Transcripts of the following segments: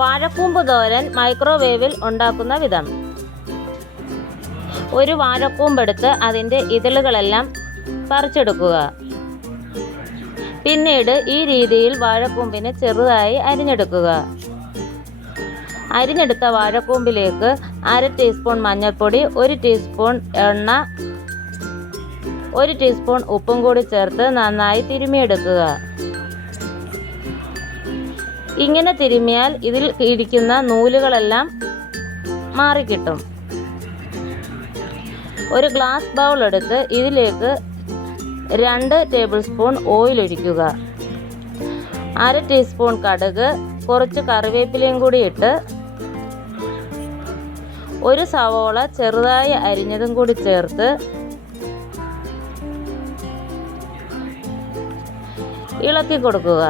വാഴക്കൂമ്പ് തോരൻ മൈക്രോവേവിൽ ഉണ്ടാക്കുന്ന വിധം. ഒരു വാഴക്കൂമ്പെടുത്ത് അതിൻ്റെ ഇതളുകളെല്ലാം പറിച്ചെടുക്കുക. പിന്നീട് ഈ രീതിയിൽ വാഴക്കൂമ്പിനെ ചെറുതായി അരിഞ്ഞെടുക്കുക. അരിഞ്ഞെടുത്ത വാഴക്കൂമ്പിലേക്ക് 1/2 ടീസ്പൂൺ മഞ്ഞൾപ്പൊടി, 1 ടീസ്പൂൺ എണ്ണ, 1 ടീസ്പൂൺ ഉപ്പും കൂടി ചേർത്ത് നന്നായി തിരുമ്മിയെടുക്കുക. ഇങ്ങനെ തിരുമ്മിയാൽ ഇതിൽ ഇരിക്കുന്ന നൂലുകളെല്ലാം മാറിക്കിട്ടും. ഒരു ഗ്ലാസ് ബൗൾ എടുത്ത് ഇതിലേക്ക് 2 ടേബിൾ സ്പൂൺ ഓയിൽ ഒഴിക്കുക. 1/2 ടീസ്പൂൺ കടുക്, കുറച്ച് കറിവേപ്പിലയും കൂടി ഇട്ട് 1 സവോള ചെറുതായി അരിഞ്ഞതും കൂടി ചേർത്ത് ഇളക്കി കൊടുക്കുക.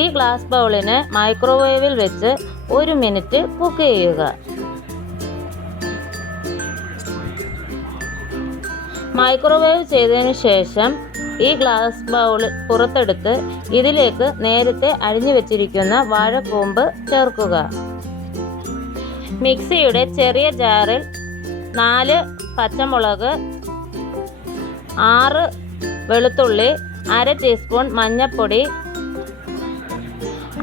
ഈ ഗ്ലാസ് ബൗളിനെ മൈക്രോവേവിൽ വെച്ച് 1 മിനിറ്റ് കുക്ക് ചെയ്യുക. മൈക്രോവേവ് ചെയ്തതിന് ശേഷം ഈ ഗ്ലാസ് ബൗൾ പുറത്തെടുത്ത് ഇതിലേക്ക് നേരത്തെ അരിഞ്ഞു വെച്ചിരിക്കുന്ന വാഴക്കൂമ്പ് ചേർക്കുക. മിക്സിയുടെ ചെറിയ ജാറിൽ 4 പച്ചമുളക്, 6 വെളുത്തുള്ളി, 1/2 ടീസ്പൂൺ മഞ്ഞൾപ്പൊടി,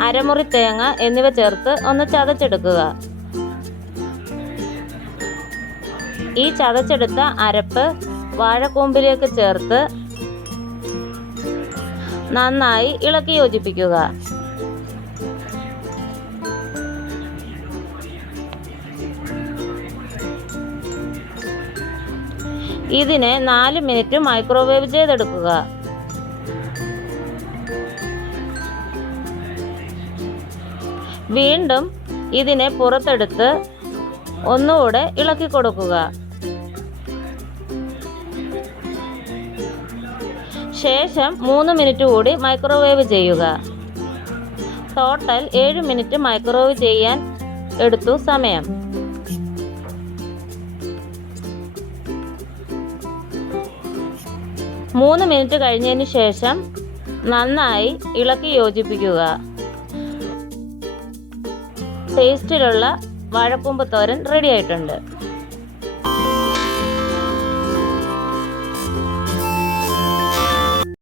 അരമുറി തേങ്ങ എന്നിവ ചേർത്ത് ഒന്ന് ചതച്ചെടുക്കുക. ഈ ചതച്ചെടുത്ത അരപ്പ് വാഴക്കൂമ്പിലേക്ക് ചേർത്ത് നന്നായി ഇളക്കി യോജിപ്പിക്കുക. ഇതിനെ 4 മിനിറ്റ് മൈക്രോവേവ് ചെയ്തെടുക്കുക. വീണ്ടും ഇതിനെ പുറത്തെടുത്ത് ഒന്നുകൂടെ ഇളക്കി കൊടുക്കുക. ശേഷം 3 മിനിറ്റ് കൂടി മൈക്രോവേവ് ചെയ്യുക. ടോട്ടൽ 7 മിനിറ്റ് മൈക്രോവേവ് ചെയ്യാൻ എടുത്തു സമയം. മൂന്ന് മിനിറ്റ് കഴിഞ്ഞതിന് ശേഷം നന്നായി ഇളക്കി യോജിപ്പിക്കുക. ടേസ്റ്റിലുള്ള വാഴക്കൂമ്പ് തോരൻ റെഡി ആയിട്ടുണ്ട്.